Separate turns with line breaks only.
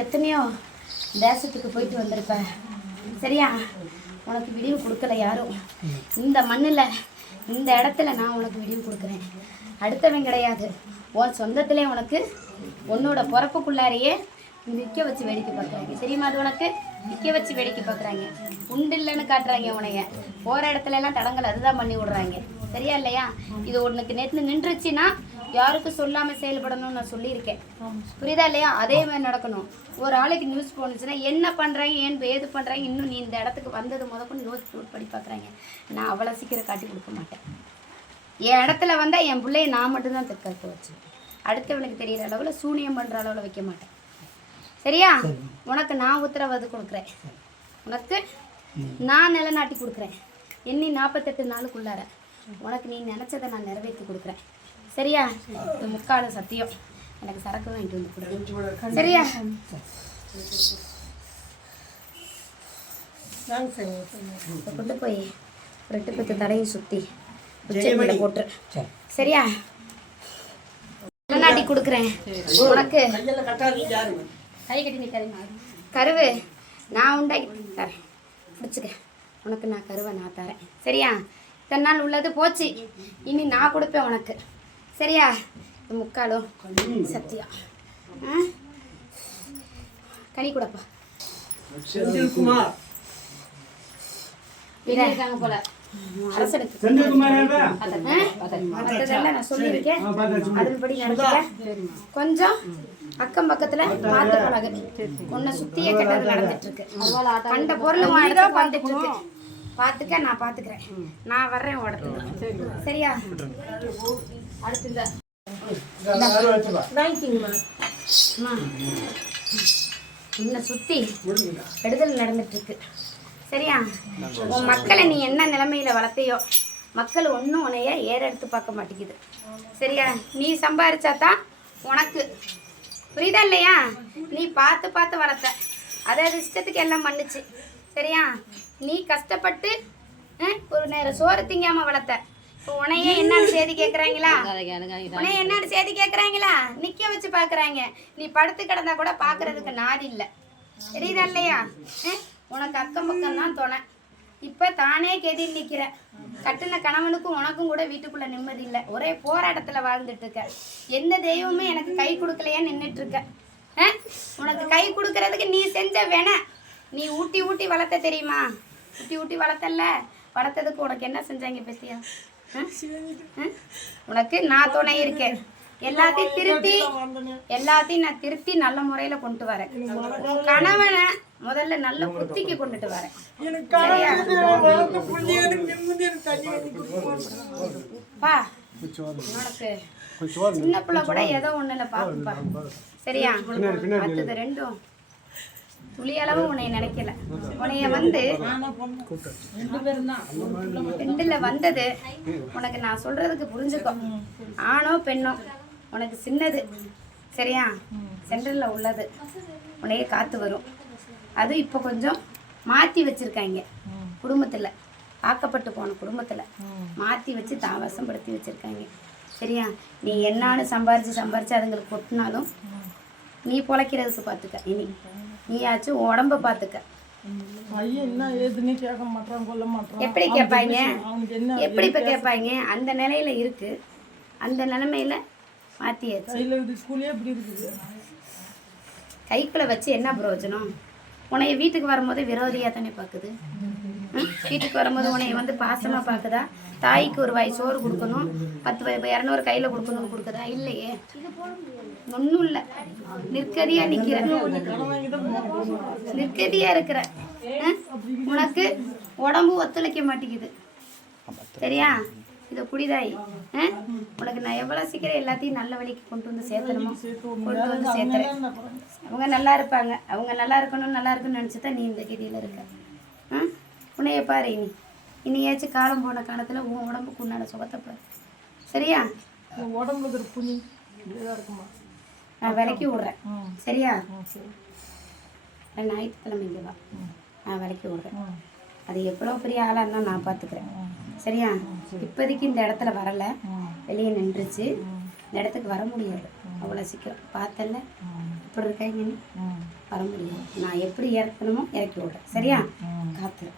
எத்தனையோ தேசத்துக்கு போயிட்டு வந்திருப்பேன் சரியா? உனக்கு விடிவு கொடுக்கல யாரும். இந்த மண்ணில் இந்த இடத்துல நான் உனக்கு விடிவு கொடுக்குறேன். அடுத்தவன் கிடையாது. உன் சொந்தத்திலே உனக்கு உன்னோட பிறப்புக்குள்ளாரையே நிற்க வச்சு வேடிக்கை பார்க்குறாங்க. தெரியுமா அது உனக்கு? நிற்க வச்சு வேடிக்கை பார்க்குறாங்க. உண்டு இல்லைன்னு காட்டுறாங்க உனைய. போகிற இடத்துல எல்லாம் தடங்கள் அதுதான் பண்ணி விடுறாங்க. சரியா இல்லையா? இது உனக்கு நேற்று நின்றுச்சுன்னா யாருக்கும் சொல்லாமல் செயல்படணும்னு நான் சொல்லியிருக்கேன். புரியுதா இல்லையா? அதே மாதிரி நடக்கணும். ஒரு ஆளுக்கு நியூஸ் போனுச்சுன்னா என்ன பண்ணுறாங்க ஏன் ஏது பண்ணுறாங்க இன்னும் நீ இந்த இடத்துக்கு வந்தது முதற்கொண்டு நியூஸ் பண்ணி பார்க்குறாங்க நான் அவ்வளோ சீக்கிரம் காட்டி கொடுக்க மாட்டேன். என் இடத்துல வந்தால் என் பிள்ளைய நான் மட்டும்தான் தற்காத்து வச்சு அடுத்தவனுக்கு தெரியிற அளவில் சூனியம் பண்ணுற அளவில் வைக்க மாட்டேன். சரியா? உனக்கு நான் உத்தரவாது கொடுக்குறேன். உனக்கு நான் நிலநாட்டி கொடுக்குறேன். எண்ணி நாற்பத்தெட்டு நாளுக்குள்ளார உனக்கு நீ நினச்சதை நான் நிறைவேற்றி கொடுக்குறேன். சரியா? இது முக்கால சத்தியம். எனக்கு சரக்கு வாங்கிட்டு வந்து கொடு சரியா? கொண்டு போய் ரெட்டு பத்து தடையும் சுற்றி உச்சத்தில் போட்டுரு சரியா? நிலநாட்டி கொடுக்குறேன். உனக்கு. கை கட்டி நிற்காதீங்க கருவு. நான் உண்டாக்கி தரேன். பிடிச்சிக்க. உனக்கு நான் கருவை நான் தரேன். சரியா? இத்தனை நாள் உள்ளது போச்சு. இனி நான் கொடுப்பேன் உனக்கு. சரியா? இது முக்காலும் சத்தியா. கனி கொடுப்பா.
செந்தில்குமார்.
இருக்காங்க போல. கொஞ்சம் அக்கம் பக்கத்துல பார்த்து பழகு உன்னை சுத்தியே கெட்டது நடந்துட்டு இருக்கு கண்ட பொருள் வந்துட்டு இருக்கு பாத்துக்க நான் பாத்துக்கிறேன் நான் வர்றேன் உன் இடத்துக்கு. சரியா? அடுத்து இந்த அம்மா, உன்னை சுத்தி கெடுதல் நடந்துட்டு இருக்கு சரியா உன் மக்களை நீ என்ன நிலைமையில வளர்த்தையோ மக்கள் ஒன்றும் உன்னைய ஏறெடுத்து பார்க்க மாட்டேங்குது. சரியா? நீ சம்பாரிச்சாதான் உனக்கு. புரியுதா இல்லையா? நீ பார்த்து பார்த்து வளர்த்த. அதை அது இஷ்டத்துக்கு எல்லாம் பண்ணுச்சு. சரியா? நீ கஷ்டப்பட்டு ஒரு நேரம் சோறு திங்காம வளர்த்த. உனையே என்னன்னு செய்தி கேட்குறாங்களா உனைய என்னன்னு செய்தி கேட்குறாங்களா நிக்க வச்சு பார்க்குறாங்க நீ படுத்து கிடந்தா கூட பார்க்கறதுக்கு நாதி இல்லை. தெரியுதா இல்லையா? உனக்கு அக்கம் பக்கம் தான் துணை. இப்போ தானே கெதில் நிற்கிற கட்டின கணவனுக்கும் உனக்கும் கூட வீட்டுக்குள்ள நிம்மதி இல்லை. ஒரே போராட்டத்தில் வாழ்ந்துட்டு இருக்க. எந்த தெய்வமும் எனக்கு கை கொடுக்கலையே நின்றுட்டு இருக்க? உனக்கு கை கொடுக்கறதுக்கு நீ செஞ்ச வேண நீ ஊட்டி ஊட்டி வளர்த்த தெரியுமா? ஊட்டி ஊட்டி வளர்த்தல்ல? வளர்த்ததுக்கு உனக்கு என்ன செஞ்சாங்க பத்தியா உனக்கு நான் துணை இருக்கேன். எல்லாத்தையும் திருத்தி எல்லாத்தையும் நான் திருத்தி நல்ல முறையில கொண்டு வரேன். உன் கணவனை முதல்ல நல்ல புத்திக்கு கொண்டுட்டு வரேன். சரியா? பா உனக்கு சின்ன பிள்ளை கூட ஏதோ ஒண்ணுல பாப்பா சரியா? மற்றது ரெண்டும் துளியளவும் உன்னை நினைக்கல. உன்னைய வந்து ரெண்டுல வந்தது உனக்கு நான் சொல்றதுக்கு புரிஞ்சுக்கோ. ஆணோ பெண்ணோ உனக்கு சின்னது சரியா? சென்ட்ரல்ல உள்ளது. உன்னைய காத்து வரும். அது இப்போ கொஞ்சம் மாற்றி வச்சிருக்காங்க. குடும்பத்தில். ஆக்கப்பட்டு போன குடும்பத்தில். மாற்றி வச்சு தான் வசப்படுத்தி வச்சுருக்காங்க. சரியா? நீ என்னான்னு சம்பாரிச்சு சம்பாரிச்சு அதுங்களுக்கு கொட்டினாலும் நீ பொழைக்கிறதுக்கு பார்த்துக்க. இனி நீயாச்சும் உடம்ப பார்த்துக்க
மாட்டான்
எப்படி கேட்பாங்க எப்படி இப்போ கேட்பாங்க அந்த நிலையில இருக்கு. அந்த நிலைமையில மாற்றியாச்சு கைக்குள்ள வச்சு என்ன பிரயோஜனம்? உன்னைய வீட்டுக்கு வரும்போது விரோதியாக தானே பார்க்குது ம்? வீட்டுக்கு வரும்போது உன்னைய வந்து பாசமாக பார்க்குதா தாய்க்கு ஒரு வாய் சோறு கொடுக்கணும் பத்து இரநூறு கையில் கொடுக்கணும் கொடுக்குதா இல்லையே. ஒன்றும் இல்லை. நிற்கதியாக நிற்கிறேன் நிற்கதியாக இருக்கிறேன் உனக்கு உடம்பு ஒத்துழைக்க மாட்டேங்குது. சரியா? இதை குடிதாய். ஆ? உனக்கு நான் எவ்வளோ சீக்கிரம் எல்லாத்தையும் நல்ல வழிக்கு கொண்டு வந்து சேர்த்தணுமோ கொண்டு வந்து சேர்த்துறேன். அவங்க நல்லா இருப்பாங்க. அவங்க நல்லா இருக்கணும் நல்லா இருக்கணும்னு நினச்சி தான் நீ இந்த கதியில் இருக்க. ஆ? உன்னைய பாரு இனி. இனியாச்சும் காலம் போன காலத்தில் உன் உடம்புக்கு உன்னாட சுகத்தை பாரு சரியா
உடம்புல இருக்கிற புண்ணி இருக்குமா?
நான் விலைக்கு விட்றேன். சரியா? ஞாயிற்றுக்கிழமை இங்கே வா. நான் விலைக்கு விட்றேன். அது எவ்வளோ பெரிய ஆளாக இருந்தால் நான் பார்த்துக்கிறேன் சரியா? இப்போதைக்கு இந்த இடத்துல வரலை. வெளியே நின்றுச்சு. இந்த இடத்துக்கு வர முடியாது அவ்வளோ சீக்கிரம். பார்த்தல
ம்.
எப்படி இருக்காங்க வர முடியாது நான் எப்படி இறக்கணுமோ இறக்கி விடுறேன். சரியா? காத்துரு.